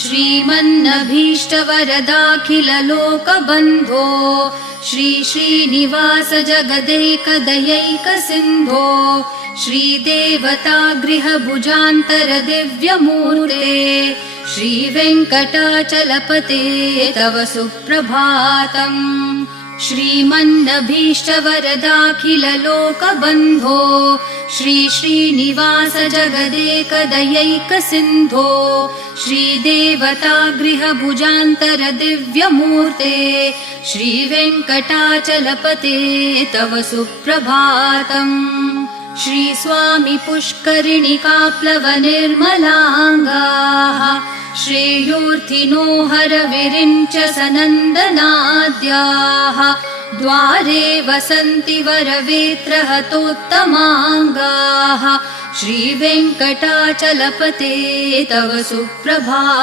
श्रीमन्नभीष्टवरदाखिललोकबन्धो श्री श्रीनिवास जगदैकदयैकसिन्धो श्रीदेवतागृहभुजान्तरदिव्यमूर्ते श्रीवेङ्कटाचलपते तव सुप्रभातम्। श्रीमन्नभीष्टवरदाखिललोकबन्धो श्री श्रीनिवास जगदेकदयैकसिन्धो श्रीदेवतागृहभुजान्तरदिव्यमूर्ते श्रीवेङ्कटाचलपते तव सुप्रभातम्। श्रीस्वामी पुष्करिणिकाप्लवनिर्मलाङ्गाः श्रेयोर्थिनो हरविरिञ्च सनन्दनाद्याः द्वारे वसन्ति वरवेत्रहतोत्तमाङ्गाः श्रीवेङ्कटाचलपते तव सुप्रभातम्।